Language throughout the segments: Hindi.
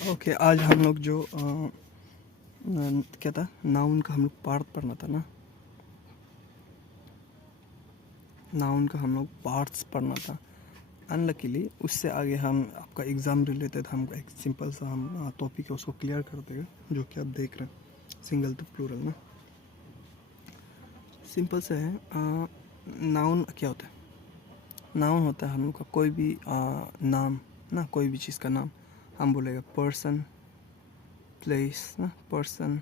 ओके, आज हम लोग जो क्या था, नाउन का हम लोग पार्ट पढ़ना था ना। नाउन का हम लोग पार्ट्स पढ़ना था। अनलकीली उससे आगे हम आपका एग्ज़ाम रिलेटेड हम एक सिंपल सा हम टॉपिक है उसको क्लियर कर देगा, जो कि आप देख रहे हैं सिंगल टू प्लूरल ना। सिंपल से है। नाउन क्या होता है? नाउन होता है हम लोग का कोई भी नाम ना, कोई भी चीज़ का नाम। हम बोलेगा पर्सन, प्लेस ना, पर्सन,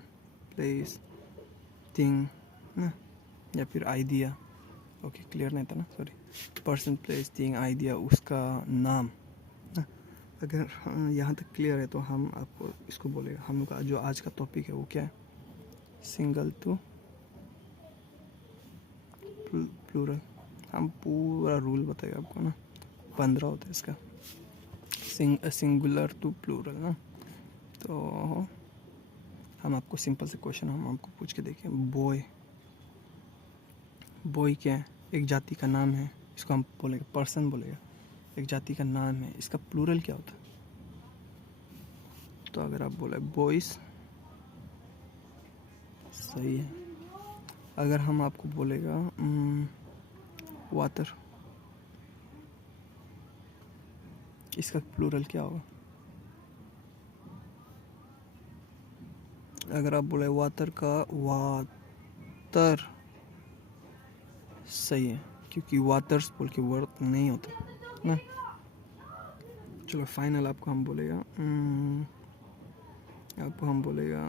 प्लेस, थिंग ना, या फिर आइडिया। ओके, क्लियर नहीं था ना, sorry. Person, place, thing, idea, उसका नाम ना। अगर यहाँ तक क्लियर है तो हम आपको इसको बोलेगा। हम लोग का जो आज का टॉपिक है वो क्या है? Single to plural. हम पूरा रूल बताएगा आपको ना। 15 होता है इसका, सिंगुलर टू प्लूरल ना। तो हम आपको सिंपल से क्वेश्चन हम आपको पूछ के देखें। बॉय, बॉय क्या है? एक जाति का नाम है, इसको हम बोलेगा पर्सन बोलेगा। एक जाति का नाम है, इसका प्लूरल क्या होता है? तो अगर आप बोले बॉयज, सही है। अगर हम आपको बोलेगा वाटर, इसका प्लूरल क्या होगा? अगर आप बोले वाटर का वाटर, सही है, क्योंकि वाटर्स बोल के वर्ड नहीं होता ना। चलो फाइनल आपको हम बोलेगा आपको हम बोलेगा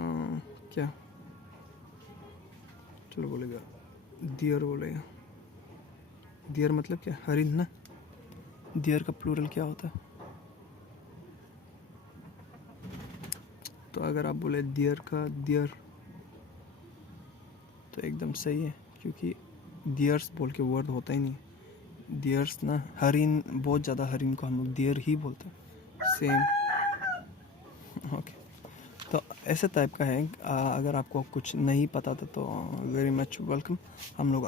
क्या? चलो बोलेगा डियर बोलेगा। डियर मतलब क्या? हरिण ना। डियर का प्लूरल क्या होता है? तो अगर आप बोले डियर का डियर, तो एकदम सही है, क्योंकि डियर्स बोल के वर्ड होता ही नहीं। डियर्स ना, हरिण, बहुत ज़्यादा हरिण को हम लोग डियर ही बोलते हैं, सेम। ओके, तो ऐसे टाइप का है। अगर आपको कुछ नहीं पता था तो वेरी मच वेलकम। हम लोग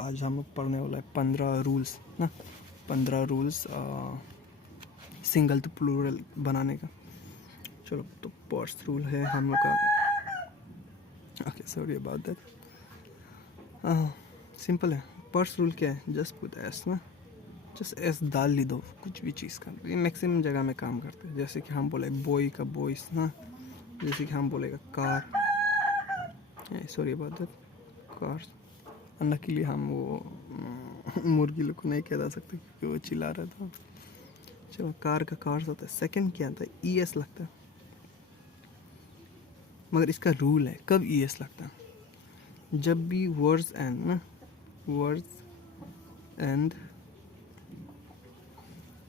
पढ़ने वाला है 15 रूल्स ना। 15 रूल्स सिंगल टू प्लूरल बनाने का। चलो, तो फर्स्ट रूल है हम लोग का। Okay, sorry about that. Simple है। फर्स्ट रूल क्या है? जस्ट पुट एस ना। जस्ट एस डाल ली दो कुछ भी चीज़ का, ये मैक्सिमम जगह में काम करते हैं। जैसे कि हम बोले बॉय का बॉयस ना, जैसे कि हम बोलेगा car, sorry about that, car. Anna के लिए हम वो मुर्गी लोग को नहीं कह सकते क्योंकि वो चिल्ला रहा था। चलो, कार का कार्स होता है। सेकंड क्या आता है? ई एस लगता है। मगर इसका रूल है कब ई एस लगता है? जब भी वर्ड्स एंड ना, वर्ड्स एंड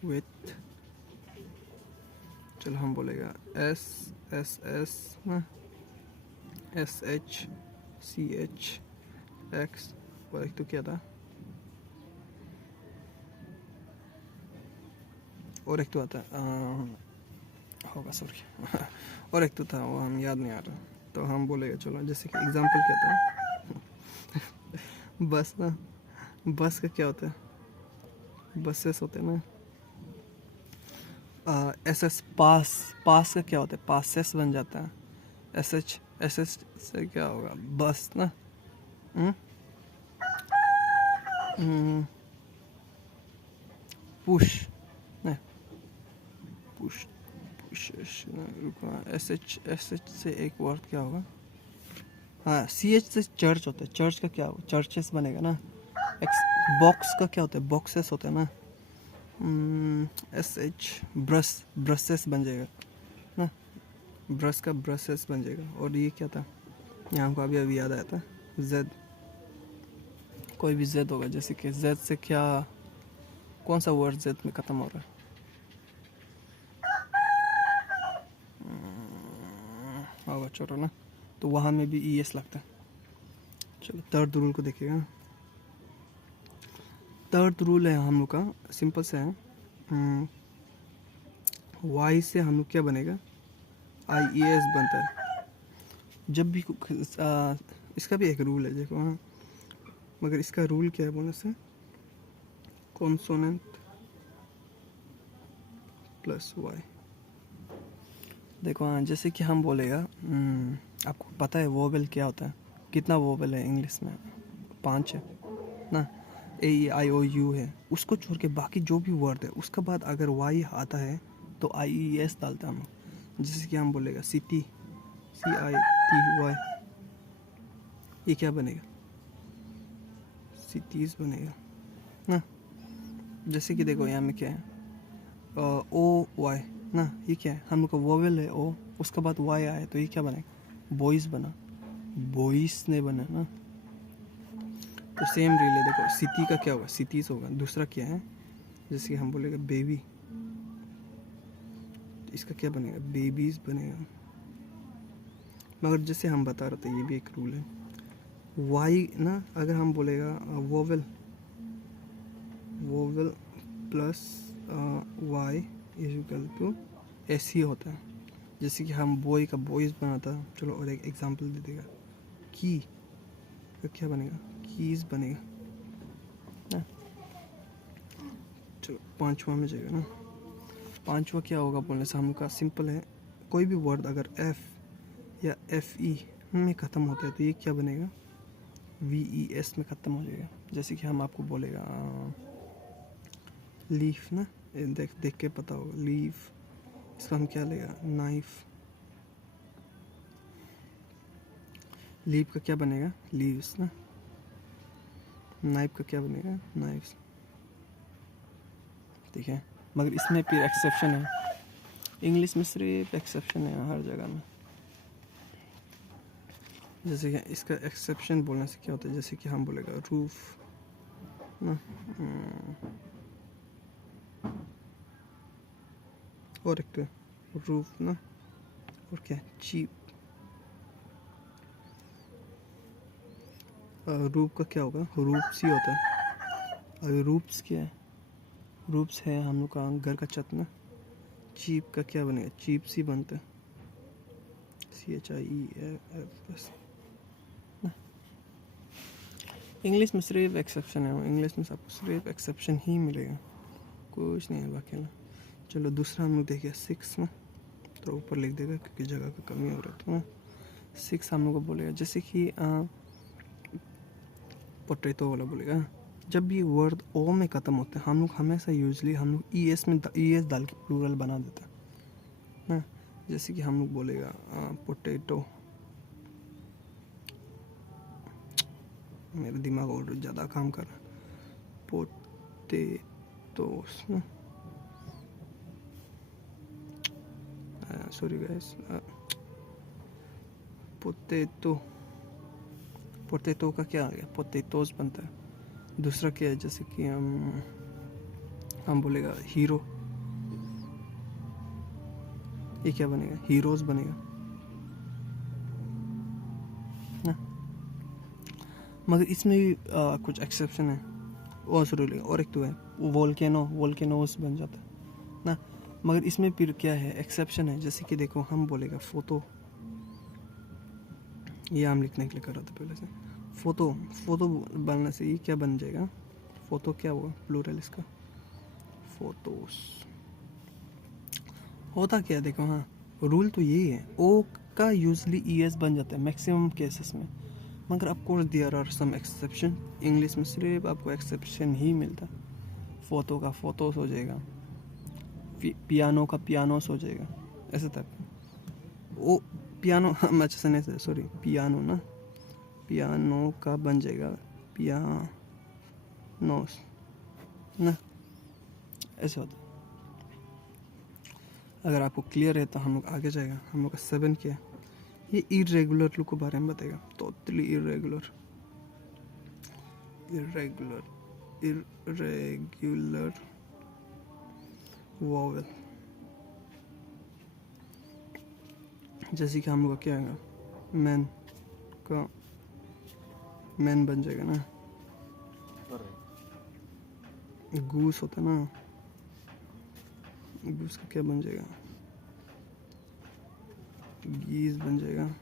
विथ, चलो हम बोलेगा एस एस एस ना, S H C H X, और एक तो क्या था, और एक तो आता होगा, सॉरी और एक तो था वो हम याद नहीं आ रहा। तो हम बोलेगा, चलो जैसे कि एग्जांपल क्या था बस ना, बस का क्या होता है? बसेस होते हैं ना। एस एस पास, पास का क्या होता है? पासेस बन जाता है। एस एच, एस एच से क्या होगा? बस ना। पुश ना, पुश, पुश, रुको, एस एच से एक वर्ड क्या होगा? हाँ, सी एच से चर्च होता है। चर्च का क्या होगा? चर्चेस बनेगा ना। बॉक्स का क्या होता है? बॉक्सेस होता है ना। एस एच, ब्रश, ब्रशेस बन जाएगा ना। ब्रश का ब्रशेस बन जाएगा। और ये क्या था? यहाँ को अभी अभी याद आया था, जेड। कोई भी जेड होगा, जैसे कि जेड से क्या, कौन सा वर्ड जेड में ख़त्म हो रहा है? होगा छोड़ो ना। तो वहाँ में भी ई एस लगता है। चलो, थर्ड रूल को देखिएगा। थर्ड रूल है हम लोग का, सिंपल से है। वाई से हम लोग क्या बनेगा? आई ई एस बनता है। जब भी इसका भी एक रूल है, देखो हाँ। मगर इसका रूल क्या है बोलने से? Consonant plus Y. देखो हाँ, जैसे कि हम बोलेगा आपको पता है वोवेल क्या होता है? कितना वोवेल है इंग्लिश में? 5 है ना। A E I O U है, उसको छोड़ के बाकी जो भी वर्ड है उसका बाद अगर वाई आता है तो IES डालते हैं हम लोग। जैसे कि हम बोलेगा सिटी, CITY, ये क्या बनेगा? सिटीज़ बनेगा ना। जैसे कि देखो यहाँ में क्या है, OY ना, ये क्या है? हम लोग का वोवेल है O, उसका बाद वाई आया तो ये क्या बनेगा? बॉयज़ बना, बॉयज़ नहीं बना ना। तो सेम रिले देखो, सिटी का क्या होगा? सिटीज़ होगा। दूसरा क्या है? जैसे कि हम बोलेगा बेबी, तो इसका क्या बनेगा? बेबीज़ बनेगा। मगर जैसे हम बता रहे थे ये भी एक रूल है, वाई ना अगर हम बोलेगा vowel, vowel plus Y is equal to ऐसे ही होता है। जैसे कि हम बॉय का बॉयज़ बना था, चलो और एक एग्जांपल दे देगा, की का क्या बनेगा? कीज़ बनेगा ना। चलो पांचवा में जाएगा ना। पांचवा क्या होगा बोलने से हम लोग का सिंपल है, कोई भी वर्ड अगर एफ या FE में ख़त्म होता है तो ये क्या बनेगा? VES में ख़त्म हो जाएगा। जैसे कि हम आपको बोलेगा लीफ ना, देख देख के पता होगा लीफ, इसका हम क्या लेगा? नाइफ। लीफ का क्या बनेगा? लीव्स ना। नाइफ का क्या बनेगा? नाइफ्स। ठीक है, मगर इसमें फिर एक्सेप्शन है, इंग्लिश में सिर्फ एक्सेप्शन है हर जगह में। जैसे कि इसका एक्सेप्शन बोलने से क्या होता है? जैसे कि हम बोलेगा रूफ ना, और एक तो रूफ ना, और क्या? चीप। रूफ का क्या होगा? रूप्स ही होता है। अगर रूप्स क्या है? रूप्स है हम लोग का घर का छत ना। चीप का क्या बनेगा? चीप्स ही बनता है, CHIEFS ना। इंग्लिश में सिर्फ एक्सेप्शन है, इंग्लिश में सबको सिर्फ एक्सेप्शन ही मिलेगा, कुछ नहीं है बाकी ना। चलो दूसरा हम लोग देखिए 6 ना, तो ऊपर लिख देगा क्योंकि जगह की कमी हो रही है। तो 6 हम लोग को बोलेगा जैसे कि पोटैटो वाला बोलेगा, जब भी वर्ड ओ में ख़त्म होते हैं हम लोग हमेशा यूजली हम लोग ES में ES डाल के प्लूरल बना देते हैं ना। जैसे कि हम लोग बोलेगा पोटैटो, मेरा दिमाग और ज़्यादा काम कर रहा है, पोटैटोस ना, सॉरी गाइस, पोटैटो, पोटैटो का क्या आ गया? पोटैटोस बनता है। दूसरा क्या है? जैसे कि हम बोलेगा हीरो, ये क्या बनेगा? हीरोज बनेगा ना। मगर इसमें भी कुछ एक्सेप्शन है, वो सॉरी, और एक तो है वोल्केनो, वोल्केनोस बन जाता है ना। मगर इसमें फिर क्या है? एक्सेप्शन है। जैसे कि देखो हम बोलेगा फोटो, ये हम लिखने के लिए कर रहा था पहले से, फोटो, फोटो बनने से ये क्या बन जाएगा? फोटो क्या होगा प्लूरल इसका? फोटोस। होता क्या है देखो, हाँ रूल तो यही है, ओ का यूजली ES बन जाता है मैक्सिमम केसेस में, मगर of course there are some exception. English में सिर्फ आपको एक्सेप्शन ही मिलता है। फोटो का फोटोस हो जाएगा, पियानो का पियानोस हो जाएगा, ऐसे तक। ओ पियानो अच्छा से नहीं, सॉरी पियानो ना, पियानो का बन जाएगा पियानोस ना, ऐसे होता है। अगर आपको क्लियर है तो हम लोग आगे जाएगा। हम लोग का 7 क्या है? ये इरेगुलर लुक के बारे में बताएगा। Totally irregular, irregular, irregular vowel. जैसे कि हम लोग का क्या आएगा? मैन का मैन बन जाएगा ना। गूस होता है ना, गूस का क्या बन जाएगा? गीज बन जाएगा।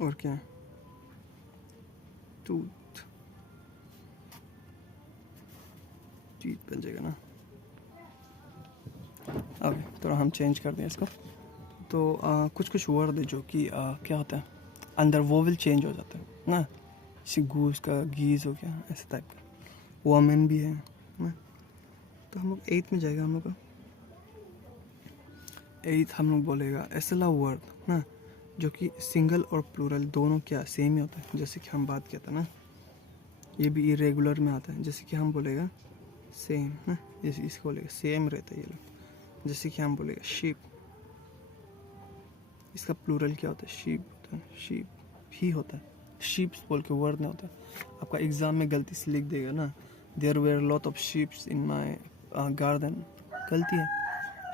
और क्या? टूथ, टीथ बन जाएगा ना। अब थोड़ा हम चेंज कर दें इसको। तो कुछ कुछ वर्ड है जो कि क्या होता है, अंदर वोवल चेंज हो जाता है ना, जैसे गूस का गीज हो गया, ऐसे टाइप का। वोमेन भी है ना। तो हम लोग 8th में जाएगा, हम लोग का 8th हम लोग बोलेगा ऐसा वर्ड ना जो कि सिंगल और प्लूरल दोनों क्या सेम ही होता है। जैसे कि हम बात किया था ना, ये भी इरेगुलर में आता है। जैसे कि हम बोलेगा सेम ना, जैसे इसको बोलेगा सेम रहता है ये लोग। जैसे कि हम बोलेगा शीप, इसका प्लूरल क्या होता है, शीप होता है, शीप ही होता है, शीप्स बोल के वर्ड नहीं होता है। आपका एग्जाम में गलती से लिख देगा ना, there were lot of sheeps in my garden, गलती है,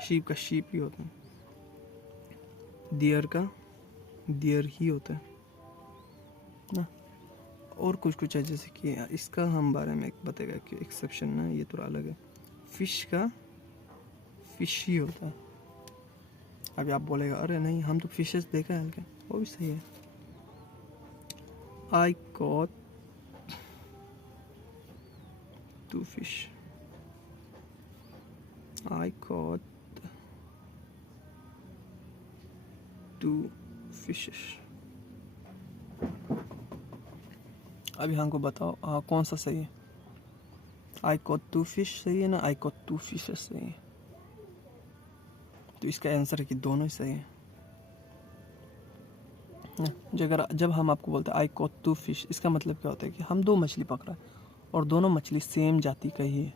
शीप का शीप ही होता है, डियर का डियर ही होता है ना। और कुछ कुछ है, जैसे कि इसका हम बारे में एक बताएगा कि एक्सेप्शन ना, ये थोड़ा अलग है। फिश का फिश ही होता है। अभी आप बोलेगा अरे नहीं हम तो फिशेस देखा है क्या, वो भी सही है। आई cot 2 fish, I caught 2 fishes। अभी हमको बताओ कौन सा सही है, I caught 2 fish सही है ना, I caught 2 fishes सही है। तो इसका आंसर है कि दोनों ही सही है ना। जब हम आपको बोलते हैं I caught 2 fish, इसका मतलब क्या होता है कि हम 2 मछली पकड़ा और दोनों मछली सेम जाति का ही है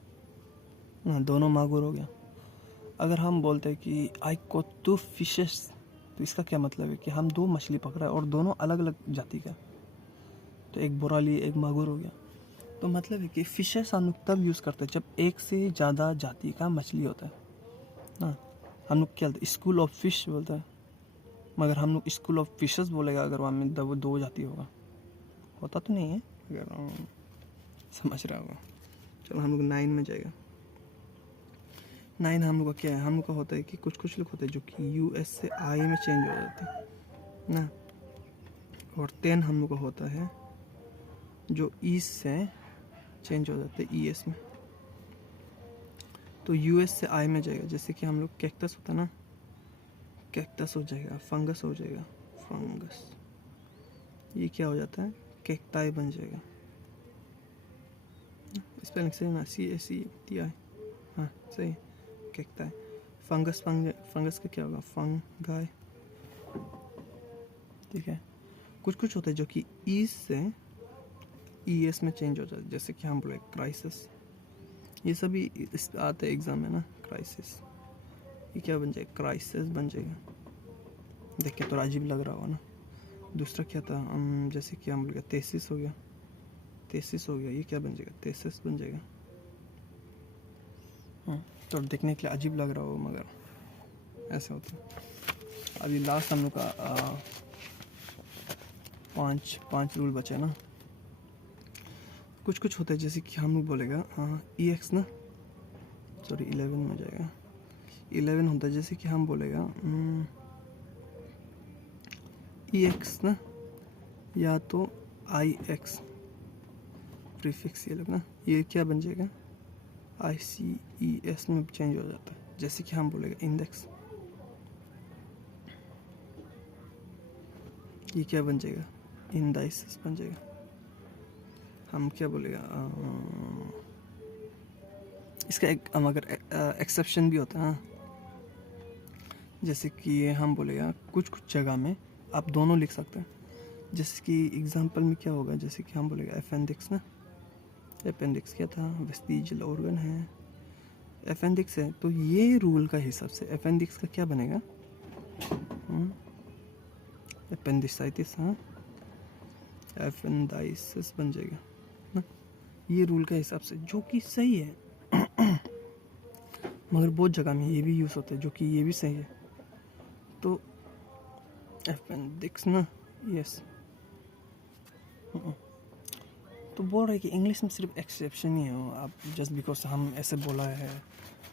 ना, दोनों मागुर हो गया। अगर हम बोलते हैं कि I caught 2 fishes, तो इसका क्या मतलब है कि हम 2 मछली पकड़ा है और दोनों अलग अलग जाति का, तो एक बोराली एक मागुर हो गया। तो मतलब है कि फिशेस हम लोग तब यूज़ करते हैं जब एक से ज़्यादा जाति का मछली होता है ना। हम लोग क्या बोलते हैं, स्कूल ऑफ फिश बोलते हैं, मगर हम लोग स्कूल ऑफ फिशेस बोलेगा अगर वहाँ में 2 जाति होता तो नहीं है, अगर समझ रहा होगा। चलो हम लोग 9 में जाएगा। 9 हम लोग का क्या है, हम लोग का होता है कि कुछ कुछ लोग होते हैं जो कि US से I में चेंज हो जाते हैं ना। और 10 हम लोग का होता है जो ईस्ट से चेंज हो जाते हैं ES में। तो US से I में जाएगा। जैसे कि हम लोग कैक्टस होता है ना, कैक्टस हो जाएगा, फंगस हो जाएगा, फंगस। ये क्या हो जाता है, कैक्टाई बन जाएगा। स्पेलिंग सही ना, CACTI, हाँ सही, कैक्टाई। फंगस फंगस का क्या होगा, फंगाई, ठीक है। कुछ कुछ होता है जो कि ईस्ट से ES में चेंज हो जाता है। जैसे कि हम बोले क्राइसिस, ये सभी आते हैं एग्जाम में ना, क्राइसिस, ये क्या बन जाएगा, क्राइसिस बन जाएगा। देख के थोड़ा अजीब लग रहा होगा ना। दूसरा क्या था, जैसे कि हम बोले तेसिस हो गया, तेसिस हो गया, ये क्या बन जाएगा, तेसिस बन जाएगा। तो देखने के लिए अजीब लग रहा हो मगर ऐसा होता है। अभी लास्ट हम लोग का 5 रूल बचे ना। कुछ कुछ होता है जैसे कि हम लोग बोलेगा EX ना, सॉरी 11 में जाएगा। 11 होता है जैसे कि हम बोलेगा EX ना, या तो IX प्रीफिक्स ये लोग ना, ये क्या बन जाएगा, ICES में चेंज हो जाता है। जैसे कि हम बोलेगा इंडेक्स, ये क्या बन जाएगा, इंडाइसिस बन जाएगा। हम क्या बोलेगा, इसका एक मगर एक्सेप्शन भी होता है। जैसे कि हम बोलेगा कुछ कुछ जगह में आप दोनों लिख सकते हैं। जैसे कि एग्जांपल में क्या होगा, जैसे कि हम बोलेगा अपेंडिक्स ना, अपेंडिक्स क्या था, वेस्टिजियल ऑर्गन है, अपेंडिक्स है। तो ये रूल का हिसाब से अपेंडिक्स का क्या बनेगा, अपेंडिसाइटिस, हाँ एपेंडाइसिस बन जाएगा ना, ये रूल का हिसाब से, जो कि सही है। मगर बहुत जगह में ये भी यूज़ होता है जो कि ये भी सही है। तो अपेंडिक्स ना, यस। तो बोल रहे कि इंग्लिश में सिर्फ एक्सेप्शन ही हो आप, जस्ट बिकॉज हम ऐसे बोला है,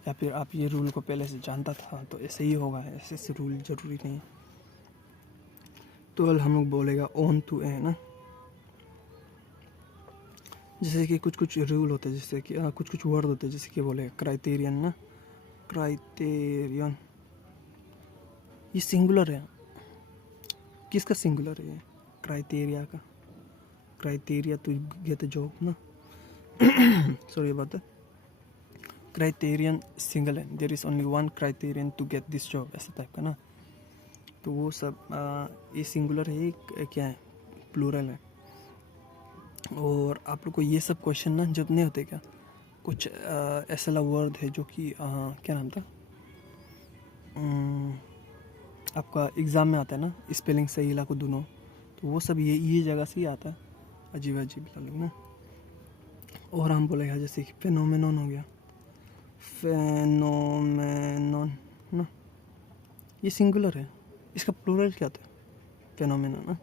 या फिर आप ये रूल को पहले से जानता था तो ऐसे ही होगा, ऐसे रूल ज़रूरी नहीं। तो हम लोग बोलेगा ऑन टू है ना। जैसे कि कुछ कुछ रूल होते हैं, जैसे कि कुछ कुछ वर्ड होते हैं, जैसे कि बोलेगा क्राइटेरियन ना, क्राइटेरियन, ये सिंगुलर है, किसका सिंगुलर है ये? क्राइटेरिया का। Criteria to get a job ना, sorry about that. Criterion single है, there is only one criterion to get this job, ऐसा टाइप का ना। तो वो सब ये सिंगुलर है, क्या है, प्लूरल है। और आप लोग को ये सब क्वेश्चन ना जब नहीं होते क्या, कुछ ऐसा वर्ड है जो कि क्या नाम था, आपका एग्ज़ाम में आता है ना, स्पेलिंग सही लाको दोनों, तो वो सब ये जगह से ही आता है, अजीब अजीब लोग ना। और हम बोलेगा जैसे कि फेनोमेनन हो गया, फेनोमेनन ना, ये सिंगुलर है, इसका प्लूरल क्या था? फेनोमेना ना,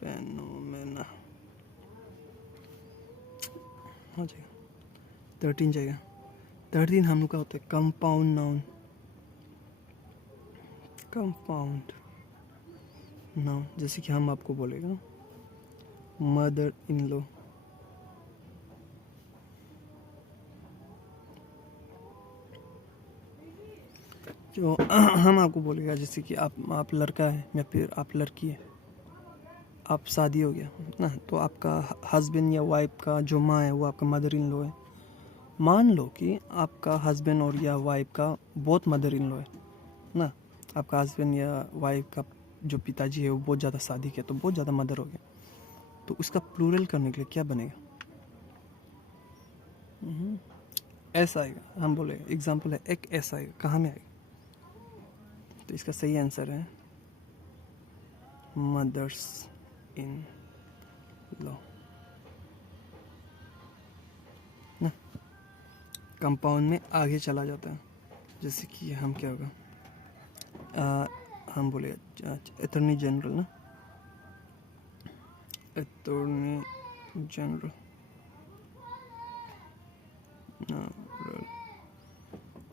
फेनोमेना हो जाएगा। 13 जाएगा। 13 हम लोग का होता है कंपाउंड नाउन, कंपाउंड नाउन, जैसे कि हम आपको बोलेगा मदर इन लॉ, जो हम आपको बोलेगा जैसे कि आप लड़का है या फिर आप लड़की है, आप शादी हो गया ना, तो आपका हस्बैंड या वाइफ का जो माँ है वो आपका मदर इन लॉ है। मान लो कि आपका हस्बैंड और या वाइफ का बहुत मदर इन लॉ है ना, आपका हस्बैंड या वाइफ का जो पिताजी है वो बहुत ज़्यादा शादी किया, तो बहुत ज़्यादा मदर हो गया, तो उसका प्लूरल करने के लिए क्या बनेगा? ऐसा आएगा, हम बोले एग्जाम्पल है एक ऐसा आएगा, कहाँ में आएगा? तो इसका सही आंसर है मदर्स इन लॉ ना। कंपाउंड में आगे चला जाता है, जैसे कि हम क्या होगा, हम बोले अटॉर्नी जनरल ना, अटॉर्नी जनरल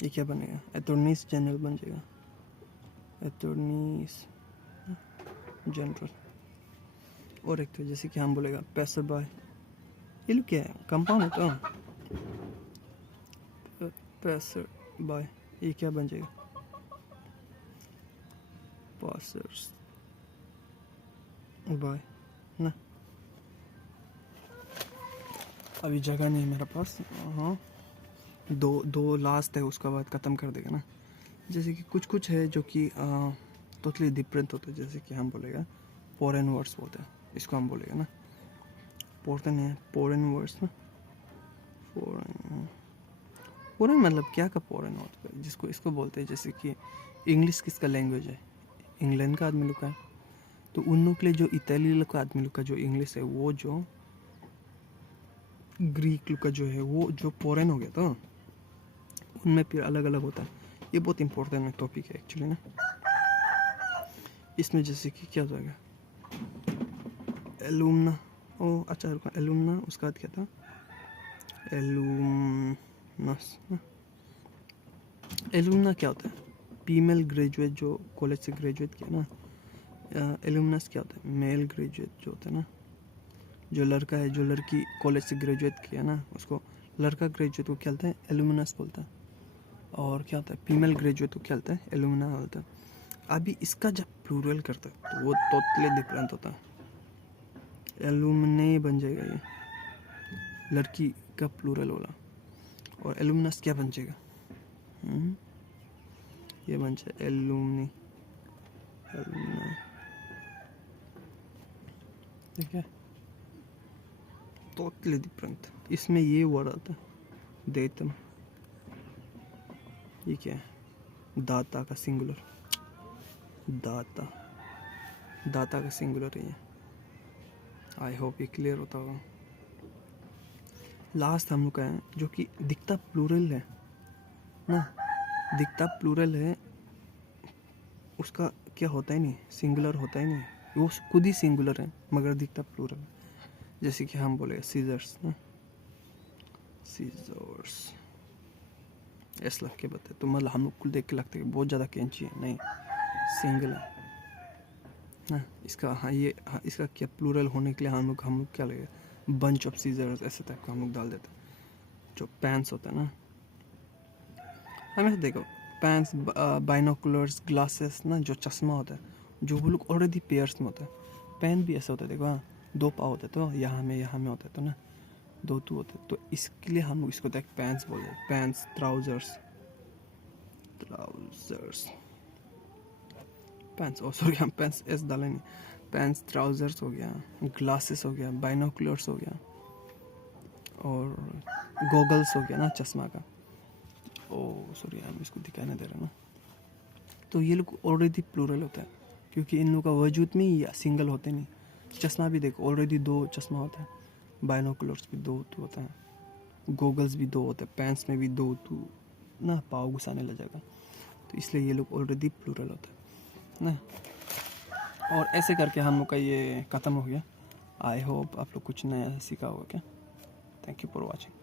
ये क्या बनेगा? अटॉर्नीज जनरल बन जाएगा, अटॉर्नीज जनरल। और एक तो जैसे कि हम बोलेगा पैसर बाय, ये लोग क्या है, कंपाउंड है तो पैसर बाय, ये क्या बन जाएगा? पासर्स बाय ना। अभी जगह नहीं मेरे पास, हाँ दो लास्ट है, उसका बाद ख़त्म कर देगा ना। जैसे कि कुछ है जो कि टोटली डिफरेंट होता है, जैसे कि हम बोलेगा फॉरेन वर्ड्स बोलते हैं, इसको हम बोलेगा ना फॉरेन है, फॉरेन वर्ड्स ना, फॉरेन मतलब क्या का फॉरेन होता है, जिसको इसको बोलते हैं, जैसे कि इंग्लिश किसका लैंग्वेज है? इंग्लैंड का आदमी लोग का है, तो उन लोग के लिए जो इताली लोग का आदमी लोग का जो इंग्लिश है, वो जो ग्रीक लोग का जो है वो जो फॉरेन हो गया, तो उनमें फिर अलग अलग होता है। ये बहुत इंपॉर्टेंट टॉपिक है एक्चुअली ना। इसमें जैसे कि क्या हो जाएगा, एलुमना, ओ अच्छा रुका, एलुमना उसका बाद क्या था, एलुमनस ना। एलुमना क्या होता है? फीमेल ग्रेजुएट जो कॉलेज से ग्रेजुएट किया ना। एलुमनस क्या होता है? मेल ग्रेजुएट जो होता है ना, जो लड़का है जो लड़की कॉलेज से ग्रेजुएट किया ना, उसको लड़का ग्रेजुएट को क्या बोलते हैं? एलुमनस बोलता है। और क्या होता है? फीमेल ग्रेजुएट को क्या बोलता है? एलुमना बोलता है। अभी इसका जब प्लूरल करता है तो वो टोटली डिफरेंट होता है, एलुमने बन जाएगा, ये लड़की का प्लूरल वाला। और एलुमनस क्या बन जाएगा? ये बन जाए एलुमनी, एलुमना, ठीक है, टोटली डिफरेंट। इसमें ये वर्ड आता है देतम, ये क्या है? दाता का सिंगुलर, दाता, दाता का सिंगुलर है ये। आई होप ये क्लियर होता होगा। लास्ट हम लोग का है जो कि दिखता प्लूरल है ना, दिखता प्लूरल है, उसका क्या होता ही नहीं, सिंगुलर होता ही नहीं, वो खुद ही सिंगुलर है मगर दिखता प्लूरल। जैसे कि हम बोले सीजर्स ना, सीजर्स ऐसा लग के बताए, तो मतलब हम लोग को देख के लगता है कि बहुत ज़्यादा कैंची है, नहीं, सिंगल है ना इसका। हाँ ये हाँ, इसका क्या प्लूरल होने के लिए हम लोग क्या लगेगा, बंच ऑफ सीजर्स ऐसे टाइप का हम लोग डाल देते हैं। जो पैंट्स होता है ना, हमें देखो पैंस, बाइनोकुलर्स, ग्लासेस ना, जो चश्मा होता है जो वो लोग ऑलरेडी पेयर्स में होता है। पेन भी ऐसा होता है देखो, हाँ 2 पाव होता है, तो यहाँ में होता है तो ना 2 टू होते हैं, तो इसके लिए हम इसको देख पैंट्स बोलते हैं। पैंट्स, ट्राउजर्स, पैंट्स, ओ सॉरी हम पैंट्स एस डाले नहीं। पैंट्स, ट्राउजर्स हो गया, ग्लासेस हो गया, बाइनोकुलर्स हो गया, और गॉगल्स हो गया ना चश्मा का। ओ सॉरी हम इसको दिखाने दे रहे हैं ना। तो ये लोग ऑलरेडी प्लूरल होता है, क्योंकि इन लोगों का वजूद में ही सिंगल होते नहीं। चश्मा भी देखो ऑलरेडी 2 चश्मा होता है, बाइनोकुलर्स भी 2 टू होता है, गॉगल्स भी 2 होते हैं, पैंट्स में भी 2 टू ना, पाव घुसाने लग जाएगा, तो इसलिए ये लोग ऑलरेडी प्लूरल होता है ना। और ऐसे करके हम लोग का ये ख़त्म हो गया। आई होप आप लोग कुछ नया सीखा होगा क्या। Thank you for watching.